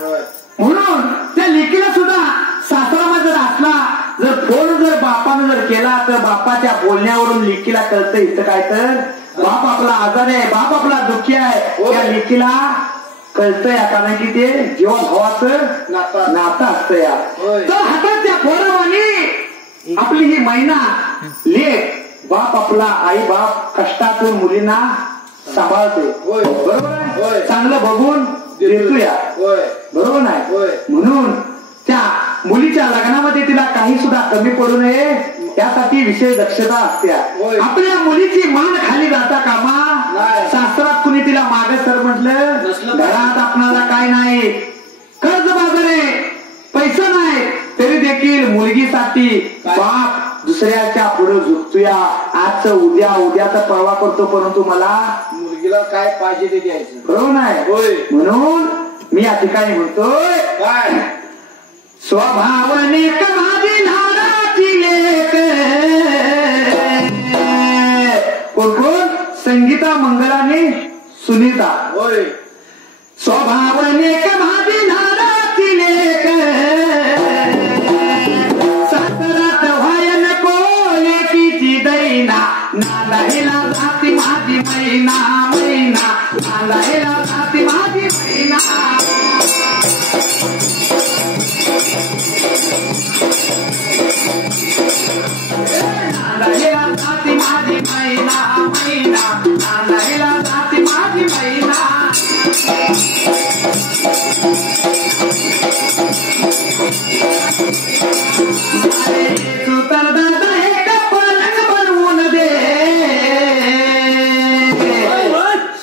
म्हणून त्या लेकीला सुद्धा सासरामध्ये जर असला, जर फोन जर बापानं जर केला तर बापाच्या बोलण्यावरून लेकीला कळतं इथं काय तर बाप आपला आजारी आहे, बाप आपला दुःखी आहे. त्या लेकीला कळतंय, कारण की ते जीवा भावाचं नातं असतं या. तर हातात त्या पोरावानी आपली ही महिना लेख बाप आपला आई बाप कष्टातून मुलींना सांभाळते. बरोबर आहे, चांगलं बघून देतो या. बरोबर नाही, म्हणून त्या मुलीच्या लग्नामध्ये तिला काही सुद्धा कमी पडू नये यासाठी विशेष दक्षता असते. आपल्या मुलीची मान खाली जाता कामा. शास्त्रात कुणी तिला मागे सर म्हटलं, घरात आपणाला काय नाही, कर्ज बाजारे पैसा नाही, तरी देखील मुलगीसाठी बाप दुसऱ्याच्या पुढे झुकतोया. आजचं उद्या, उद्याचा परवा करतो, परंतु मला मुलगीला काय पाहिजे ते द्यायचं. बरोबर नाही, म्हणून मी या ठिकाणी म्हणतोय काय स्वभावाने माझी नाराची लेक. कोण कोण? संगीता, मंगलाने, सुनीता. स्वभावाने माझी नाराची लेक, सासरात व्हाय नको लेकीची दैना, नांदायला जाती माझी मैना, मैना नांदायला जाती माझी मैना. नांदायला जाती माझी मैना, मैना नांदायला जाती माझी मैना. सुतर दादा एक पलंग बनवून दे.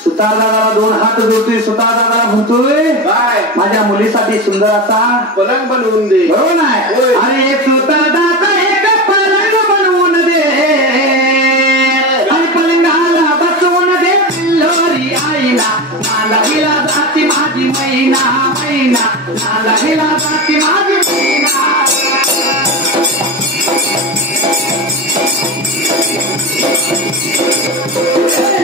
सुतार दादाला दोन हात जोडतोय, सुतार दादाला म्हणतोय माझ्या मुलीसाठी सुंदर असा पलंग बनवून दे. बरोबर नाही? अरे सुतार दादा एक पलंग बनवून दे, आणि पलंगाला बसवून दे पिल्लोरी आईला. नांदायला जाती माझी मैना, मैना नांदायला जाती माझी मैना.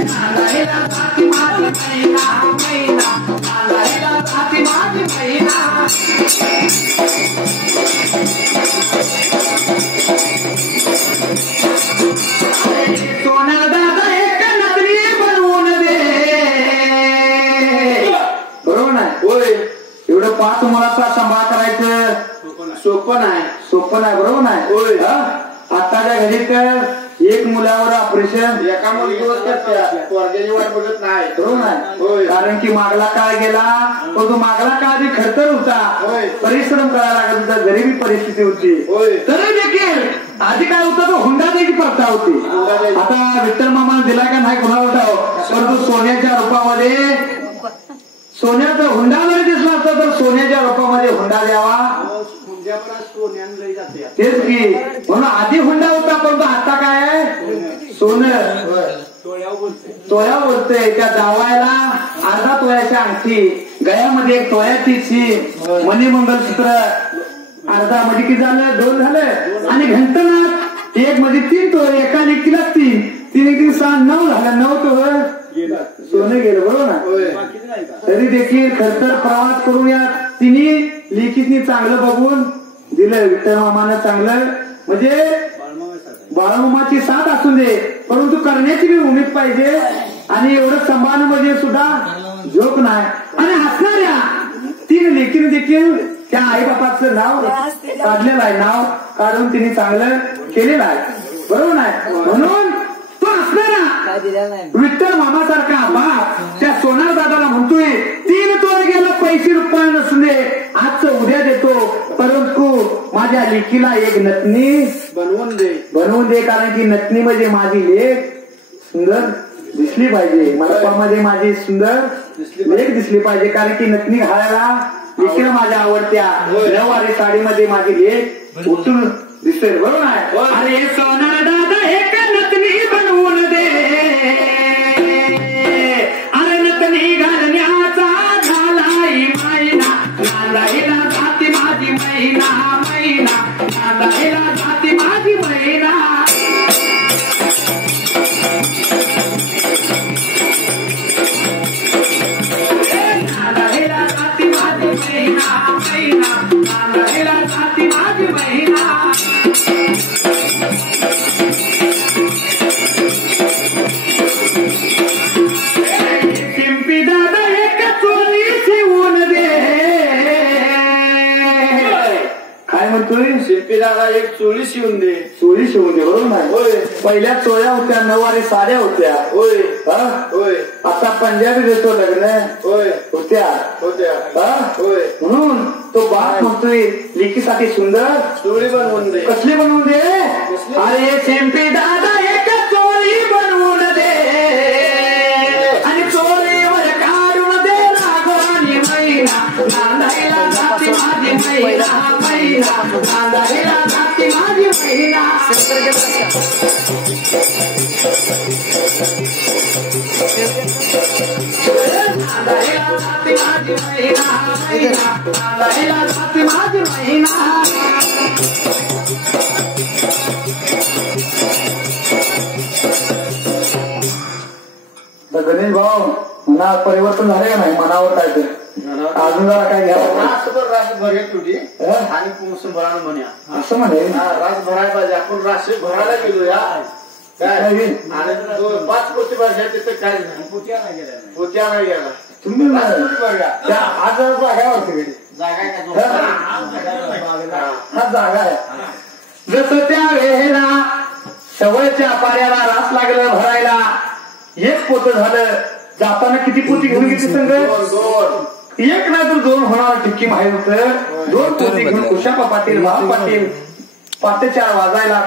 नांदायला जाती माझी मैना, मैना नांदायला जाती माझी मैना. सोन्या दादा एक नजरी बनवून दे. बरोबर नाही? एवढं 5 मुलाचा सांभाळ करायचं सोपं नाही, सोपं नाही. बरोबर नाही? आताच्या घरी तर एक मुलावर ऑपरेशन एका मुलगीवर पोरग्याची वाट बघत नाही. बरोबर नाही? कारण की मागला काळ गेला, पण तो मागला काळ आधी खर्च होता, परिश्रम करायला लागत होता, गरिबी परिस्थिती होती. तरी देखील आधी काय होतं, तो हुंडा द्यायची प्रथा होती. आता विठ्ठल मामाने दिला का नाही कुणाला ठाव, परंतु सोन्याच्या रूपामध्ये, सोन्याचा हुंडा जरी दिसला असता तर सोन्याच्या रूपामध्ये हुंडा द्यावा. तेच की, म्हणून आधी हुंडा होता, परंतु आता काय आहे, सोनं तोया बोलतोय. त्या जावायला अर्धा तोयाची अंगठी, गळ्यामध्ये एक तोयाची मणी मंगलसूत्र, अर्धा मध्ये किती झालं, 2 झालं, आणि घंटनाथ एक मध्ये 3 तोळे, एका लेकीला 3, 3 1 6 9 झालं, 9 तोळ सोनं गेलं. बरोबर ना? तरी देखील खरतर प्रवास करून या तिन्ही लेकीतनी चांगलं बघून दिलं. विठ्ठल मामानं चांगलं, म्हणजे बाळमामाची साथ असून दे, परंतु करण्याची बी उमेद पाहिजे. आणि एवढं सांभाळणं म्हणजे सुद्धा जोक नाही. आणि हसणाऱ्या 3 लेकीने देखील त्या आई बापाचं नाव काढलेलं आहे, नाव काढून तिने चांगलं केलेलं आहे. बरोबर नाही? म्हणून तो असणारा विठ्ठल मामासारखा बाप त्या सोनार दादाला म्हणतोय, 3 तोळे गेलं, पैसे रुपये नसून दे, आजचं उद्या देतो, परंतु माझ्या लेकीला एक नटणी बनवून दे, बनवून दे. कारण की नटणी म्हणजे माझी लेक सुंदर दिसली पाहिजे, मंडपामध्ये माझी सुंदर लेक दिसली पाहिजे. कारण की नटणी घालायला लेकीला माझ्या आवडत्या, नऊवारी साडीमध्ये माझी लेक उठून दिसते. बरोबर आहे? अरे सोनार दादा एक नटणी बनवून दे, अरे नटणी घालण्याचा झालाई मैना, नांदायला जाती माझी मैना, मैना नांदायला जाती माझी मैना. नांदायला जाती माझी मैना. महिना महिना नांदायला जाती माझी महिना पिंपी दादा एक चोरी शिवून दे काय म्हणतोय शिल्पी दादा एक चोळी शिवून दे. चोरी शिवून दे बरोबर नाही होय पहिल्या चोळ्या होत्या नऊवारी साड्या होत्या होय हा? होय आता पंजाबी देतो लग्न होय होत्या होत्या हा? होय म्हणून तो बाप म्हणतोय लेकीसाठी सुंदर चोळी बनवून दे. कसली बनवून दे कसली? अरे शिंपी दादा एक चोरी बनवून दे आणि चोरीवर काढून दे रागवानी महिना नांदायला जाती माझी महिना महिना नांदायला जाती माझी महिना नांदायला जाती माझी महिना महिना नांदायला जाती माझी महिना गणेश भाऊ मना परिवर्तन झाले का नाही मनावर काय ते अजून जरा काय घ्यावं रास भरेल तुझी आणि पुरुष भरानं म्हणूया असं म्हणे रास भरायला पाहिजे. आपण रास भरायला गेलो या काय आणि 5 पोती भाषा तिथे काय नाही पोत्या नाही गेला तुम्ही बघा त्या आज जागावरती जागा हा जागा आहे जसं त्या वेळेला सवयच्या पाऱ्याला रास लागलं भरायला एक पोत झालं जाताना किती पोती घेऊन गेली संघ एक नाही तर 2 होणार टिक्की माहीत होतं 2 पोती घेऊन कुशापा पाटील महापाटील 5:15 वाजायला